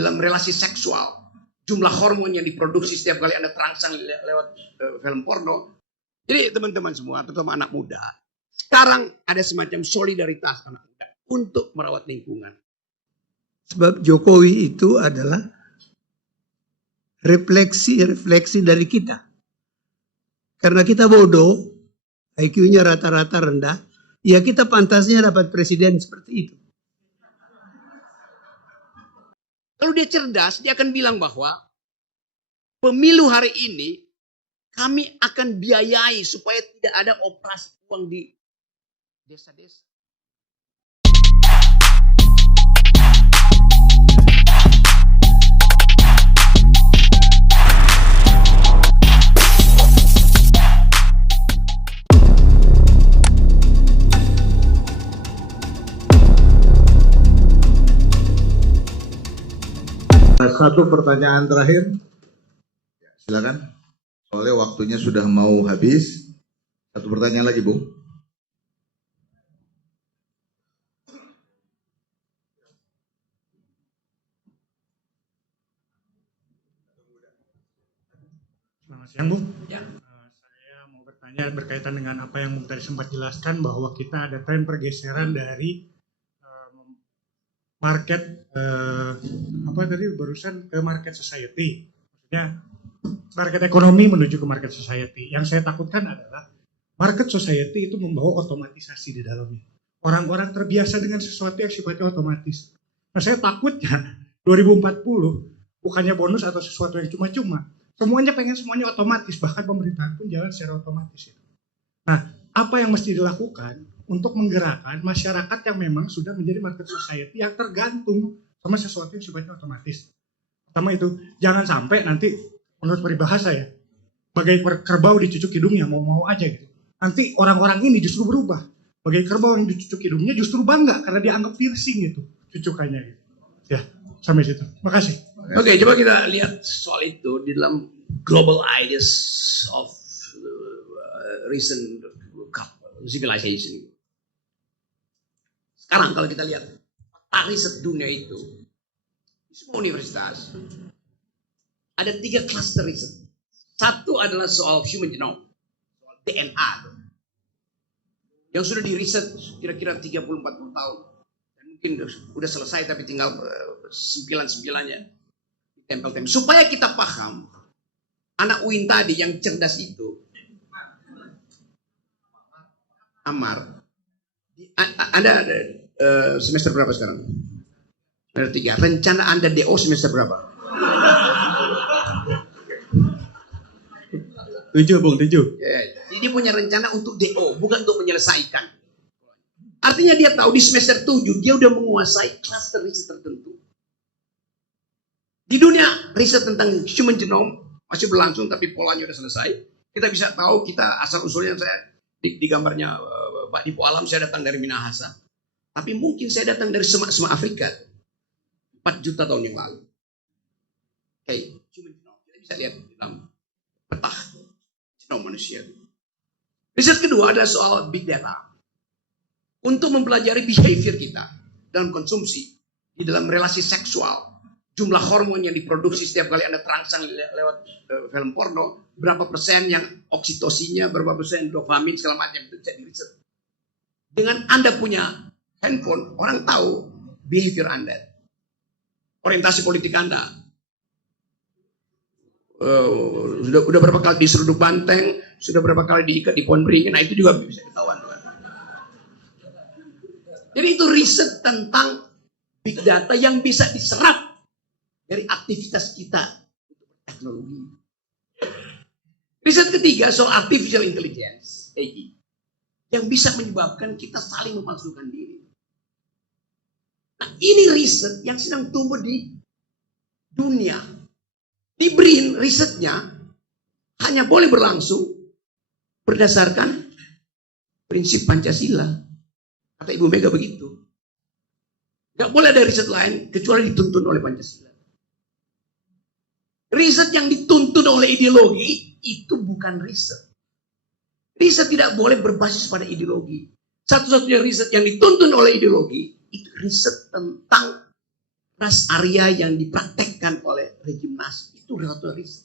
dalam relasi seksual, jumlah hormon yang diproduksi setiap kali Anda terangsang lewat film porno. Jadi teman-teman semua, terutama anak muda, sekarang ada semacam solidaritas anak muda untuk merawat lingkungan. Sebab Jokowi itu adalah refleksi dari kita. Karena kita bodoh, IQ-nya rata-rata rendah, ya kita pantasnya dapat presiden seperti itu. Kalau dia cerdas, dia akan bilang bahwa pemilu hari ini kami akan biayai supaya tidak ada operasi uang di desa-desa. Satu pertanyaan terakhir, silakan. Soalnya waktunya sudah mau habis. Satu pertanyaan lagi, Bu. Selamat siang, Bu. Ya. Saya mau bertanya berkaitan dengan apa yang tadi sempat jelaskan bahwa kita ada tren pergeseran dari market apa tadi barusan ke market society, maksudnya market ekonomi menuju ke market society. Yang saya takutkan adalah market society itu membawa otomatisasi di dalamnya. Orang-orang terbiasa dengan sesuatu yang sifatnya otomatis. Nah, saya takutnya 2040 bukannya bonus atau sesuatu yang cuma-cuma, semuanya pengen semuanya otomatis, bahkan pemerintahan pun jalan secara otomatis. Nah, apa yang mesti dilakukan untuk menggerakkan masyarakat yang memang sudah menjadi market society yang tergantung sama sesuatu yang sifatnya otomatis. Pertama itu, jangan sampai nanti menurut peribahasa ya, bagai kerbau dicucuk hidungnya mau-mau aja gitu. Nanti orang-orang ini justru berubah. Bagai kerbau yang dicucuk hidungnya justru bangga karena dianggap piercing gitu, cucukannya gitu. Ya, sampai situ. Makasih. Oke, coba kita lihat soal itu di dalam global ideas of recent civilization. Sekarang kalau kita lihat riset dunia itu, di semua universitas ada 3 cluster riset. Satu adalah soal human genome, soal DNA, yang sudah diriset kira-kira 30-40 tahun. Dan mungkin sudah selesai tapi tinggal 9-9-nya ditempel-tempel. Supaya kita paham, anak UIN tadi yang cerdas itu, Amar, Anda semester berapa sekarang? Semester 3. Rencana Anda DO semester berapa? 7, Bung, 7. Jadi dia punya rencana untuk DO, bukan untuk menyelesaikan. Artinya dia tahu di semester 7 dia udah menguasai cluster riset tertentu. Di dunia riset tentang human genome masih berlangsung tapi polanya udah selesai. Kita bisa tahu kita asal usulnya, saya di gambarnya Pak Dipo Alam, saya datang dari Minahasa. Tapi mungkin saya datang dari semak-semak Afrika 4 juta tahun yang lalu. Oke, human genome kita bisa lihat dalam peta genom manusia. Riset kedua adalah soal big data. Untuk mempelajari behavior kita dalam konsumsi, di dalam relasi seksual, jumlah hormon yang diproduksi setiap kali Anda terangsang lewat film porno, berapa persen yang oksitosinya, berapa persen dopamin, segala macam itu bisa diriset. Dengan Anda punya handphone, orang tahu behavior Anda, orientasi politik Anda. Sudah berapa kali diseruduk banteng, sudah berapa kali diikat di pohon beringin, nah itu juga bisa ketahuan. Jadi itu riset tentang big data yang bisa diserap dari aktivitas kita teknologi. Riset ketiga soal artificial intelligence, AI, yang bisa menyebabkan kita saling memalsukan diri. Nah, ini riset yang sedang tumbuh di dunia. Di BRIN risetnya hanya boleh berlangsung berdasarkan prinsip Pancasila. Kata Ibu Mega begitu. Gak boleh ada riset lain kecuali dituntun oleh Pancasila. Riset yang dituntun oleh ideologi itu bukan riset. Riset tidak boleh berbasis pada ideologi. Satu-satunya riset yang dituntun oleh ideologi itu riset tentang rest area yang dipraktekkan oleh rejim Nazi itu relativis.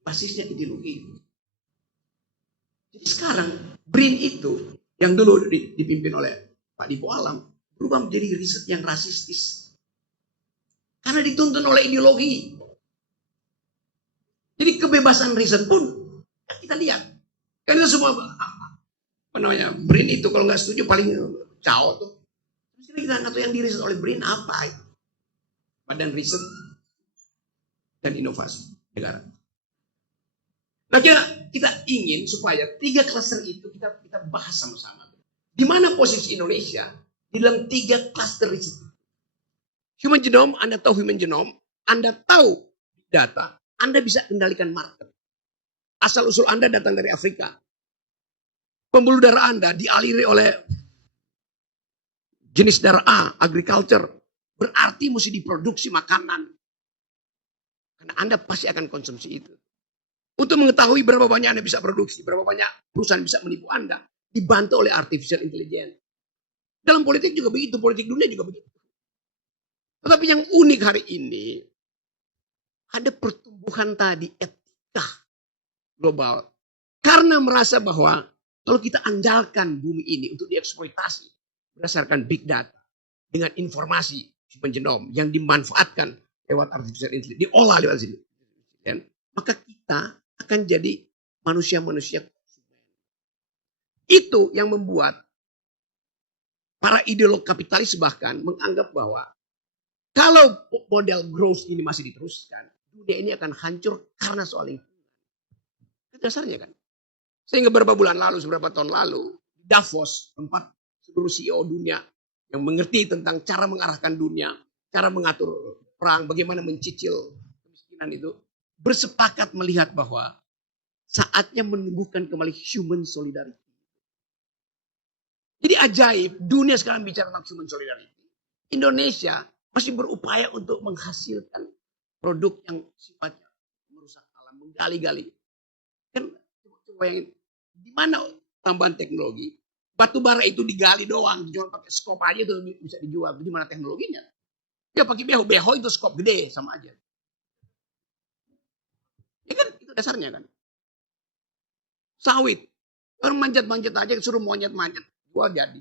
Basisnya ideologi. Jadi sekarang BRIN itu yang dulu dipimpin oleh Pak Dipo Alam berubah menjadi riset yang rasistis. Karena dituntun oleh ideologi. Jadi kebebasan riset pun kita lihat. Karena semua apa namanya BRIN itu kalau nggak setuju paling cao tuh. Terus kita nggak tahu yang diriset oleh BRIN apa itu. Badan Riset dan Inovasi Negara. Nah kita ingin supaya 3 klaster itu kita bahas sama-sama. Di mana posisi Indonesia di dalam 3 klaster riset. Human genome, Anda tahu human genome, Anda tahu data, Anda bisa kendalikan market. Asal usul Anda datang dari Afrika. Pembuluh darah Anda dialiri oleh jenis darah A, agriculture. Berarti mesti diproduksi makanan. Karena Anda pasti akan konsumsi itu. Untuk mengetahui berapa banyak Anda bisa produksi, berapa banyak perusahaan bisa menipu Anda, dibantu oleh artificial intelligence. Dalam politik juga begitu, politik dunia juga begitu. Tetapi yang unik hari ini, ada pertumbuhan tadi etika global. Karena merasa bahwa kalau kita andalkan bumi ini untuk dieksploitasi berdasarkan big data dengan informasi human genome yang dimanfaatkan lewat artificial intelligence, diolah lewat sini, maka kita akan jadi manusia-manusia konsumen. Itu yang membuat para ideolog kapitalis bahkan menganggap bahwa kalau model growth ini masih diteruskan, dunia ini akan hancur karena soal lingkungan. Itu dasarnya kan. Sehingga beberapa bulan lalu, beberapa tahun lalu, Davos, tempat seluruh CEO dunia yang mengerti tentang cara mengarahkan dunia, cara mengatur perang, bagaimana mencicil kemiskinan itu, bersepakat melihat bahwa saatnya menumbuhkan kembali human solidarity. Jadi ajaib, dunia sekarang bicara tentang human solidarity. Indonesia masih berupaya untuk menghasilkan produk yang sifatnya merusak alam, menggali-gali. Kan coba bayangin, di mana tambahan teknologi? Batu bara itu digali doang, dijual pakai skop aja itu bisa dijual. Di mana teknologinya? Ya pakai beho itu skop gede sama aja. Ya kan itu dasarnya kan. Sawit, orang manjat-manjat aja suruh monyet-manjat, jual jadi.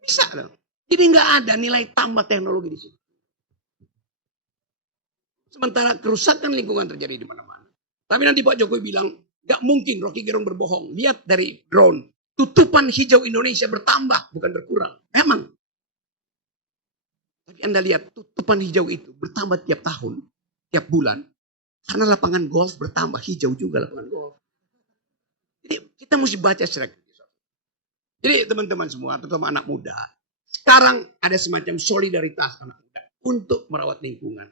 Bisa dong. Jadi nggak ada nilai tambah teknologi di situ. Sementara kerusakan lingkungan terjadi di mana-mana. Tapi nanti Pak Jokowi bilang, nggak mungkin Rocky Gerung berbohong. Lihat dari drone, tutupan hijau Indonesia bertambah, bukan berkurang. Emang. Tapi Anda lihat tutupan hijau itu bertambah tiap tahun, tiap bulan. Karena lapangan golf bertambah, hijau juga lapangan golf. Jadi kita mesti baca secara kritis. Jadi teman-teman semua, terutama anak muda, sekarang ada semacam solidaritas anak muda untuk merawat lingkungan.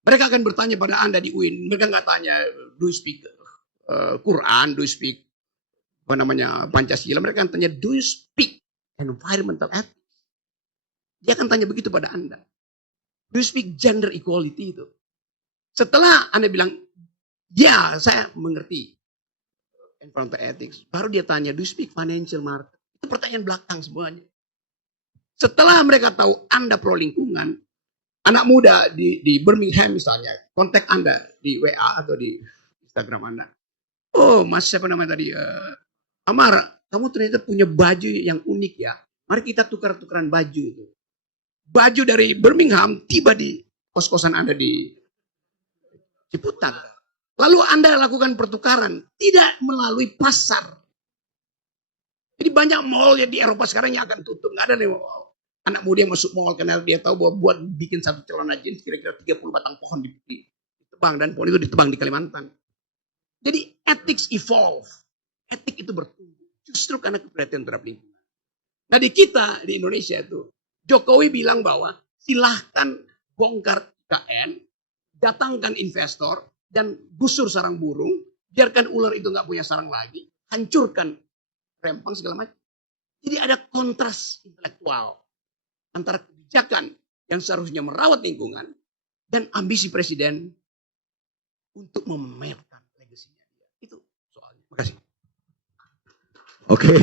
Mereka akan bertanya pada Anda di UIN, mereka nggak tanya, do you speak Quran, do you speak Pancasila, mereka akan tanya, do you speak environmental ethics? Dia akan tanya begitu pada Anda. Do you speak gender equality itu? Setelah Anda bilang, ya saya mengerti environmental ethics, baru dia tanya, do you speak financial market? Itu pertanyaan belakang semuanya. Setelah mereka tahu Anda pro lingkungan, anak muda di Birmingham misalnya, kontak Anda di WA atau di Instagram Anda. Oh, Mas siapa namanya tadi? Amar, kamu ternyata punya baju yang unik ya. Mari kita tukar-tukaran baju itu. Baju dari Birmingham tiba di kos-kosan Anda di Ciputat. Lalu Anda lakukan pertukaran, tidak melalui pasar. Jadi banyak mall ya di Eropa sekarang yang akan tutup. Nggak ada nih anak muda yang masuk mall karena dia tahu bahwa buat bikin satu celana jeans kira-kira 30 batang pohon ditebang, dan pohon itu ditebang di Kalimantan. Jadi ethics evolve. Etik itu bertumbuh justru karena keperhatian terhadap lingkungan. Nah di kita di Indonesia itu Jokowi bilang bahwa silahkan bongkar IKN, datangkan investor dan gusur sarang burung, biarkan ular itu nggak punya sarang lagi, hancurkan rempang segala macam. Jadi ada kontras intelektual antara kebijakan yang seharusnya merawat lingkungan dan ambisi presiden untuk memamerkan legasinya. Itu soalnya. Terima kasih. Oke.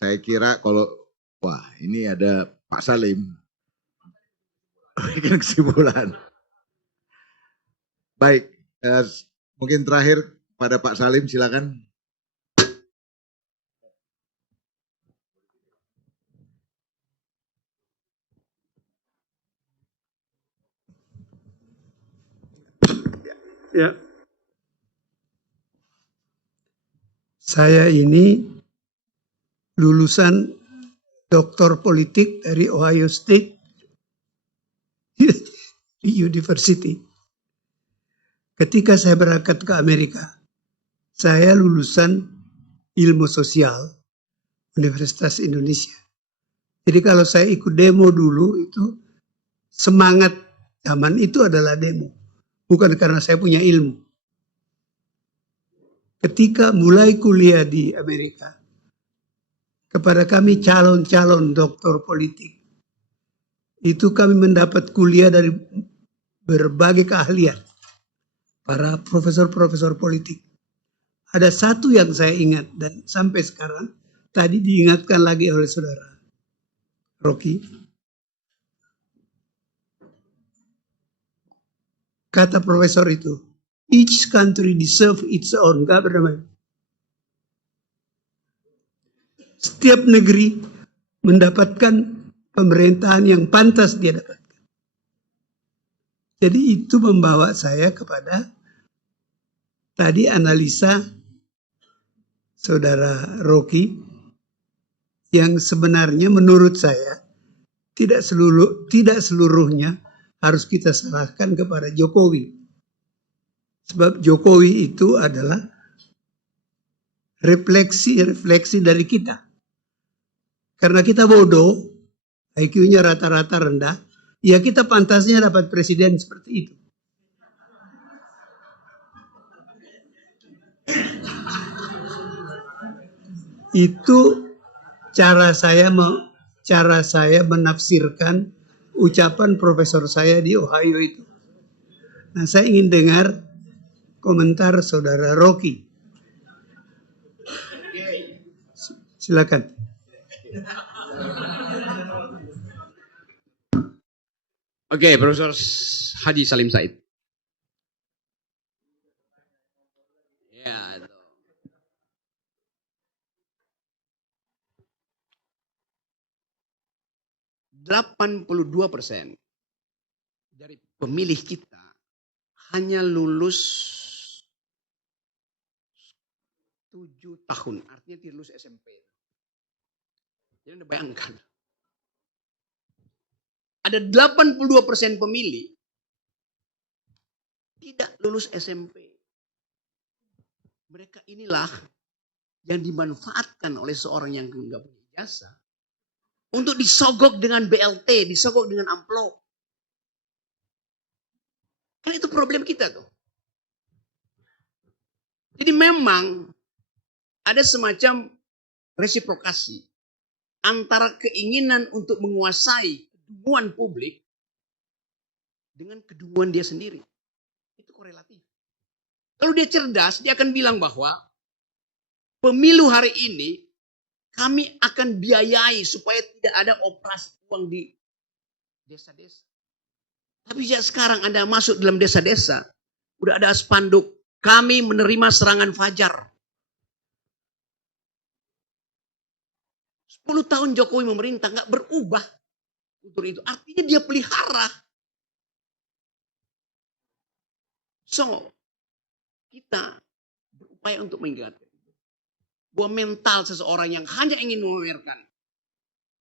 Saya kira kalau, wah ini ada Pak Salim, berikan kesimpulan. Baik, mungkin terakhir pada Pak Salim, silakan. Ya, saya ini lulusan doktor politik dari Ohio State University. Ketika saya berangkat ke Amerika, saya lulusan ilmu sosial Universitas Indonesia. Jadi kalau saya ikut demo dulu itu semangat zaman itu adalah demo. Bukan karena saya punya ilmu. Ketika mulai kuliah di Amerika, kepada kami calon-calon doktor politik, itu kami mendapat kuliah dari berbagai keahlian. Para profesor-profesor politik. Ada satu yang saya ingat dan sampai sekarang, tadi diingatkan lagi oleh saudara Rocky. Kata profesor itu, each country deserve its own government. Setiap negeri mendapatkan pemerintahan yang pantas dia dapatkan. Jadi itu membawa saya kepada tadi analisa saudara Rocky yang sebenarnya menurut saya tidak seluruhnya harus kita serahkan kepada Jokowi. Sebab Jokowi itu adalah refleksi dari kita. Karena kita bodoh, IQ-nya rata-rata rendah, ya kita pantasnya dapat presiden seperti itu. Itu cara saya menafsirkan ucapan profesor saya di Ohio itu. Nah, saya ingin dengar komentar saudara Rocky. Silakan. Oke, Profesor Haji Salim Said. Ya, 82% dari pemilih kita hanya lulus 7 tahun, artinya tidak lulus SMP. Jadi Anda bayangkan, ada 82% pemilih tidak lulus SMP. Mereka inilah yang dimanfaatkan oleh seorang yang enggak punya ijazah untuk disogok dengan BLT, disogok dengan amplop. Kan itu problem kita tuh. Jadi memang ada semacam resiprokasi antara keinginan untuk menguasai kedunguan publik dengan kedunguan dia sendiri. Itu korelatif. Kalau dia cerdas, dia akan bilang bahwa pemilu hari ini kami akan biayai supaya tidak ada operasi uang di desa-desa. Tapi sejak sekarang Anda masuk dalam desa-desa, udah ada spanduk, kami menerima serangan fajar. 10 tahun Jokowi memerintah nggak berubah untuk itu. Artinya dia pelihara. So, kita berupaya untuk mengingatkan bahwa mental seseorang yang hanya ingin memamerkan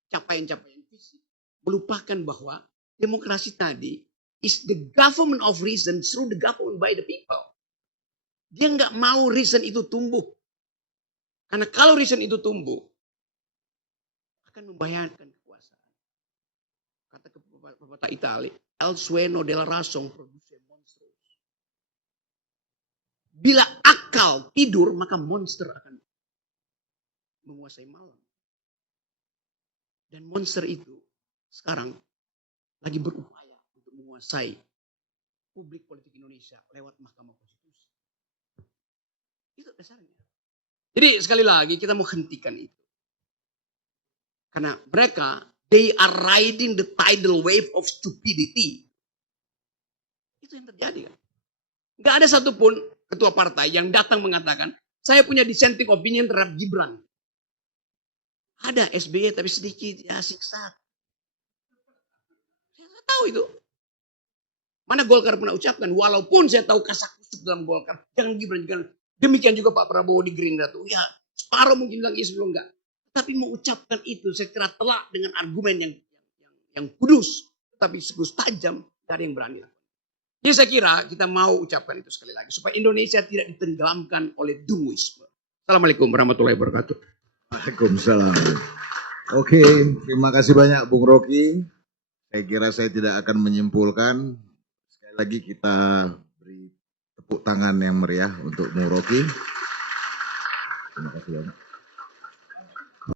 capaian-capaian fisik, melupakan bahwa demokrasi tadi is the government of reason through the government by the people. Dia nggak mau reason itu tumbuh. Karena kalau reason itu tumbuh, akan membayangkan kekuasaan. Kata pepatah Itali, el sueno della razón produce monstros. Bila akal tidur, maka monster akan menguasai malam. Dan monster itu sekarang lagi berupaya untuk menguasai publik politik Indonesia lewat Mahkamah Konstitusi. Itu dasarnya. Jadi sekali lagi kita mau hentikan itu. Karena mereka, they are riding the tidal wave of stupidity. Itu yang terjadi kan. Gak ada satupun ketua partai yang datang mengatakan, saya punya dissenting opinion terhadap Gibran. Ada SBY tapi sedikit, ya siksa. Saya tahu itu. Mana Golkar pernah ucapkan, walaupun saya tahu kasak kusuk dalam Golkar, jangan Gibran, jangan. Demikian juga Pak Prabowo di Gerindra tuh, ya separuh mungkin bilang iya sebelum enggak. Tapi mengucapkan itu secara telak dengan argumen yang kudus, tapi sekudus tajam, gak ada yang berani. Jadi saya kira kita mau ucapkan itu sekali lagi, supaya Indonesia tidak ditenggelamkan oleh dunguisme. Assalamualaikum warahmatullahi wabarakatuh. Waalaikumsalam. Oke, terima kasih banyak Bung Rocky. Saya kira saya tidak akan menyimpulkan. Sekali lagi kita beri tepuk tangan yang meriah untuk Bung Rocky. Terima kasih banyak.